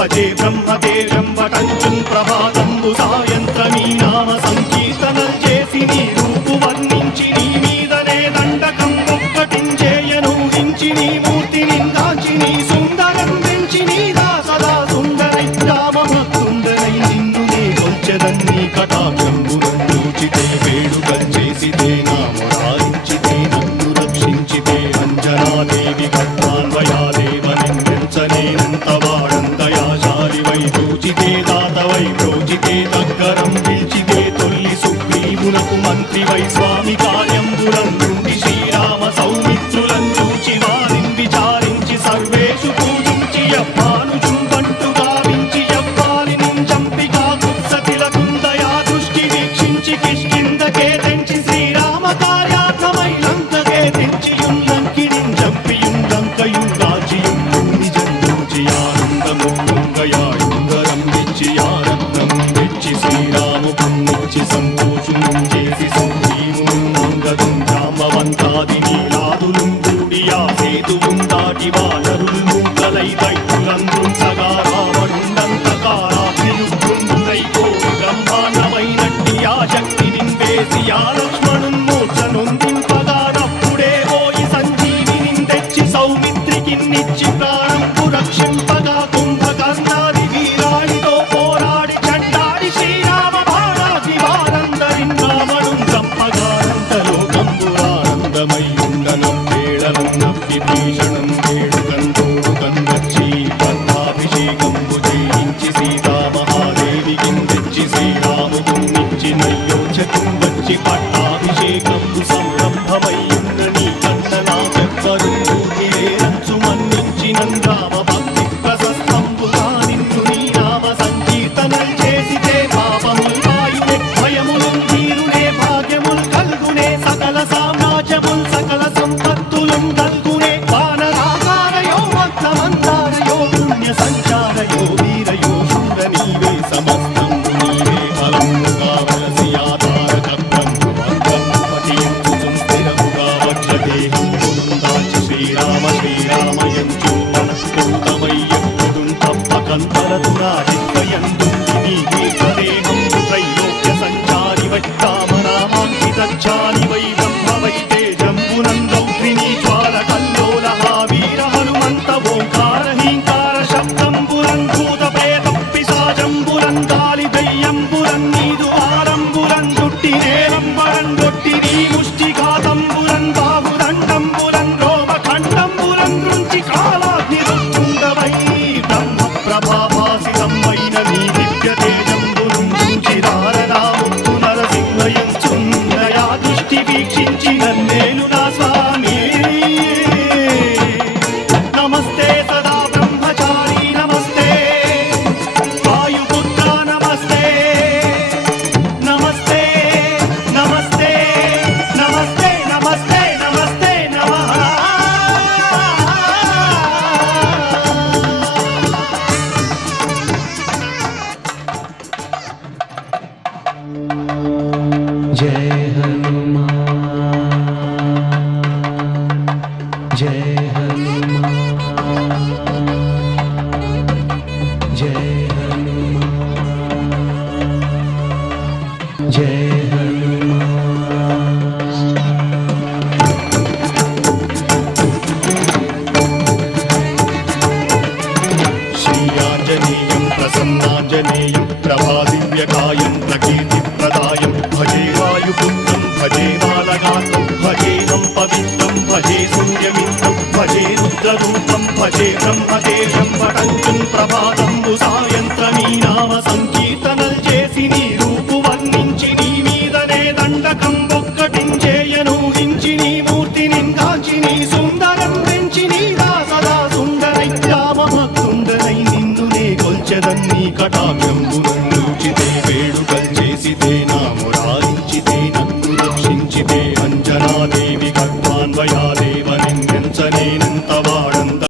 బ్రహ్మదే బ్రహ్మదే மதுரம் भवै యందు ఇది మీ ప్రదేహం త్రైలోక్య సంచారి వై బ్రహ్మ వై Mama.